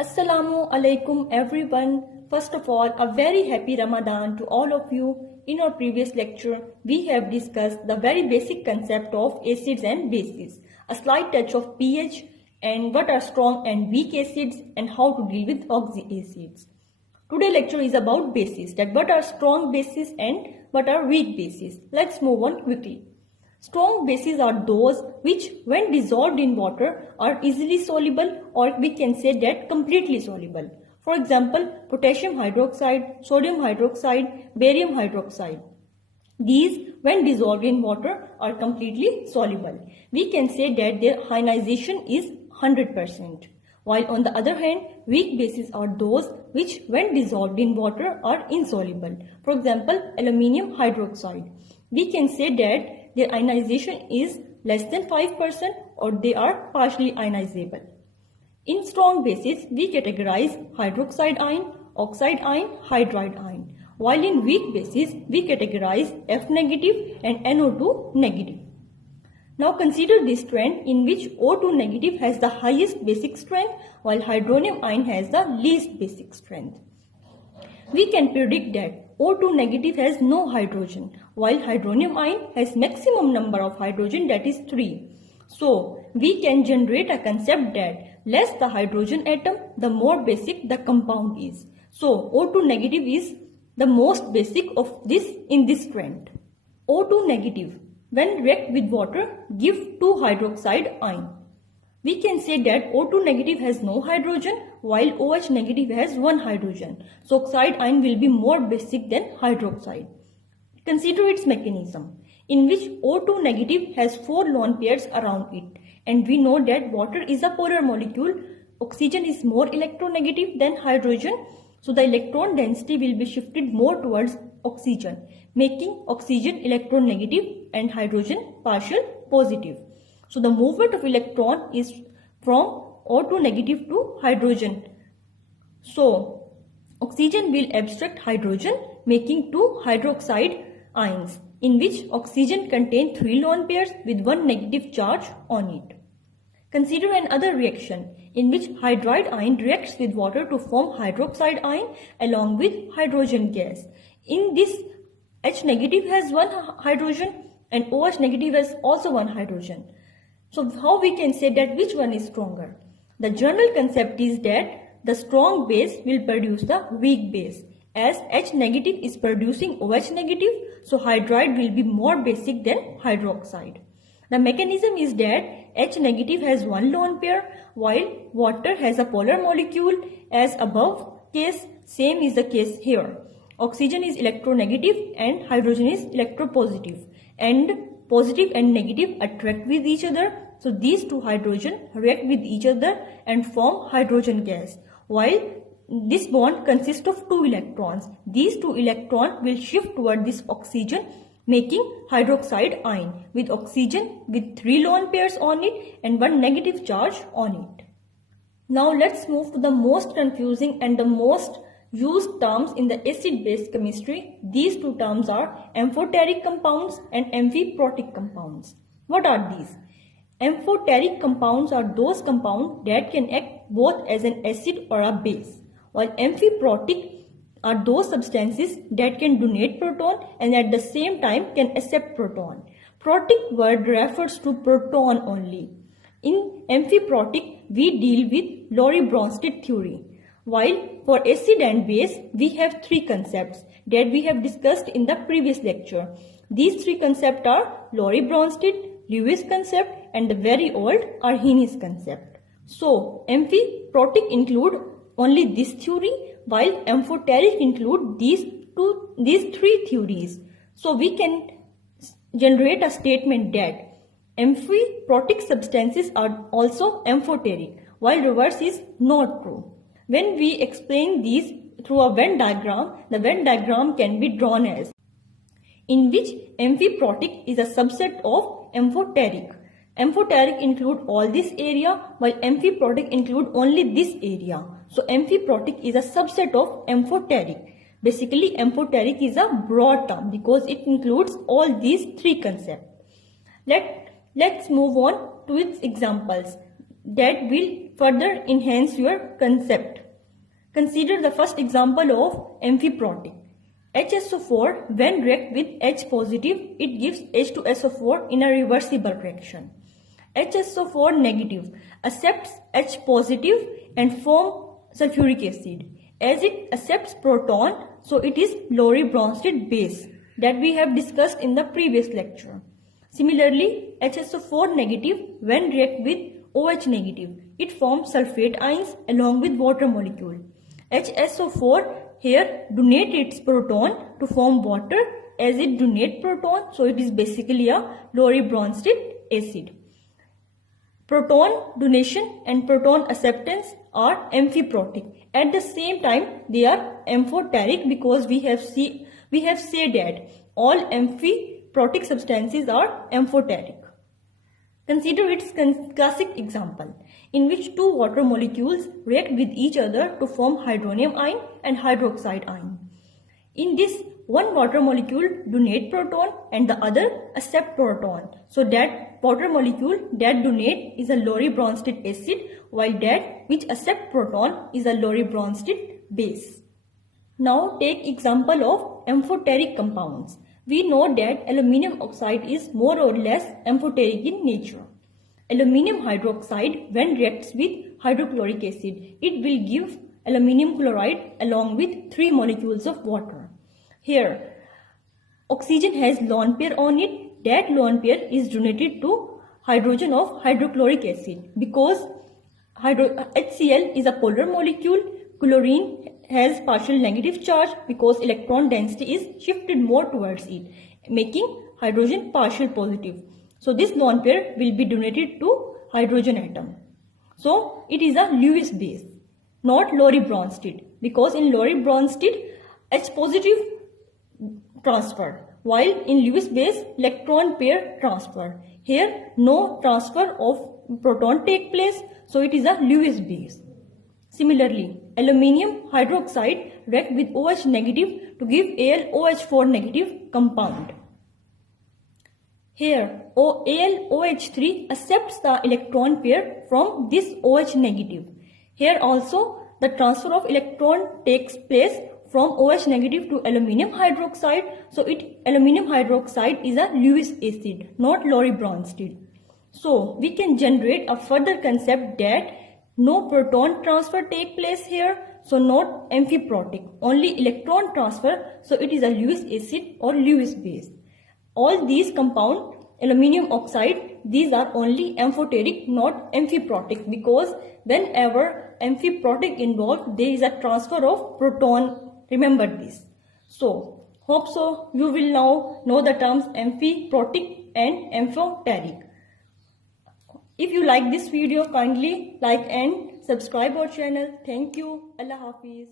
Assalamu alaikum everyone. First of all, a very happy Ramadan to all of you. In our previous lecture, we have discussed the very basic concept of acids and bases, a slight touch of pH and what are strong and weak acids and how to deal with oxyacids. Today lecture is about bases, that what are strong bases and what are weak bases. Let's move on quickly. Strong bases are those which when dissolved in water are easily soluble, or we can say that completely soluble. For example, potassium hydroxide, sodium hydroxide, barium hydroxide. These when dissolved in water are completely soluble. We can say that their ionization is 100%. While on the other hand, weak bases are those which when dissolved in water are insoluble. For example, aluminium hydroxide. We can say that their ionization is less than 5% or they are partially ionizable. In strong bases, we categorize hydroxide ion, oxide ion, hydride ion. While in weak bases, we categorize F negative and NO2 negative. Now consider this trend in which O2 negative has the highest basic strength while hydronium ion has the least basic strength. We can predict that O2 negative has no hydrogen while hydronium ion has maximum number of hydrogen, that is 3. So we can generate a concept that less the hydrogen atom, the more basic the compound is. So O2 negative is the most basic of this in this trend. O2 negative when react with water give 2 hydroxide ion. We can say that O2 negative has no hydrogen while OH negative has 1 hydrogen. So oxide ion will be more basic than hydroxide. Consider its mechanism in which O2 negative has 4 lone pairs around it, and we know that water is a polar molecule. Oxygen is more electronegative than hydrogen, so the electron density will be shifted more towards oxygen, making oxygen electronegative and hydrogen partial positive. So the movement of electron is from O2 negative to hydrogen. So oxygen will abstract hydrogen, making 2 hydroxide ions in which oxygen contains 3 lone pairs with 1 negative charge on it. Consider another reaction in which hydride ion reacts with water to form hydroxide ion along with hydrogen gas. In this, H negative has 1 hydrogen and OH negative has also 1 hydrogen. So how we can say that which one is stronger? The general concept is that the strong base will produce the weak base. As H negative is producing OH negative, so hydride will be more basic than hydroxide. The mechanism is that H negative has 1 lone pair while water has a polar molecule. As above case, same is the case here. Oxygen is electronegative and hydrogen is electropositive, and positive and negative attract with each other. So these 2 hydrogen react with each other and form hydrogen gas. While this bond consists of 2 electrons, these 2 electrons will shift toward this oxygen, making hydroxide ion with oxygen with 3 lone pairs on it and 1 negative charge on it. Now let's move to the most confusing and the most used terms in the acid-base chemistry. These 2 terms are amphoteric compounds and amphiprotic compounds. What are these? Amphoteric compounds are those compounds that can act both as an acid or a base, while amphiprotic are those substances that can donate proton and at the same time can accept proton. Protic word refers to proton only. In amphiprotic, we deal with Lowry-Bronsted theory. While for acid and base, we have 3 concepts that we have discussed in the previous lecture. These 3 concepts are Lowry-Bronsted, Lewis concept and the very old Arrhenius concept. So, amphiprotic include only this theory while amphoteric include these 3 theories. So, we can generate a statement that amphiprotic substances are also amphoteric while reverse is not true. When we explain these through a Venn diagram, the Venn diagram can be drawn as in which amphiprotic is a subset of amphoteric. Amphoteric include all this area while amphiprotic include only this area. So amphiprotic is a subset of amphoteric. Basically amphoteric is a broad term because it includes all these 3 concepts. Let's move on to its examples. that will further enhance your concept. Consider the first example of amphiprotic. HSO4, when react with H positive, it gives H2SO4 in a reversible reaction. HSO4 negative accepts H positive and form sulfuric acid. As it accepts proton, so it is Lowry-Bronsted base that we have discussed in the previous lecture. Similarly, HSO4 negative, when react with OH negative, it forms sulfate ions along with water molecule. HSO4 here donate its proton to form water. As it donate proton, so it is basically a Lowry-Bronsted acid. Proton donation and proton acceptance are amphiprotic. At the same time, they are amphoteric because we have said that all amphiprotic substances are amphoteric. Consider its classic example in which two water molecules react with each other to form hydronium ion and hydroxide ion. In this, one water molecule donate proton and the other accept proton. So that water molecule that donate is a Lowry-Bronsted acid, while that which accept proton is a Lowry-Bronsted base. Now take example of amphoteric compounds. We know that aluminium oxide is more or less amphoteric in nature. Aluminium hydroxide, when reacts with hydrochloric acid, it will give aluminium chloride along with 3 molecules of water. Here, oxygen has lone pair on it. That lone pair is donated to hydrogen of hydrochloric acid because HCl is a polar molecule. Chlorine has partial negative charge because electron density is shifted more towards it, making hydrogen partial positive. So this lone pair will be donated to hydrogen atom. So it is a Lewis base, not Lowry-Bronsted, because in Lowry-Bronsted H positive transfer, while in Lewis base electron pair transfer. Here no transfer of proton take place, so it is a Lewis base. Similarly, aluminium hydroxide react with OH negative to give AlOH4 negative compound. Here AlOH3 accepts the electron pair from this OH negative. Here also the transfer of electron takes place from OH negative to aluminium hydroxide. So aluminium hydroxide is a Lewis acid, not Lowry-Bronsted. So we can generate a further concept that no proton transfer take place here, so not amphiprotic, only electron transfer, so it is a Lewis acid or Lewis base. All these compound, aluminium oxide, these are only amphoteric, not amphiprotic, because whenever amphiprotic involved, there is a transfer of proton. Remember this. So, hope so you will now know the terms amphiprotic and amphoteric. If you like this video, kindly like and subscribe our channel. Thank you. Allah Hafiz.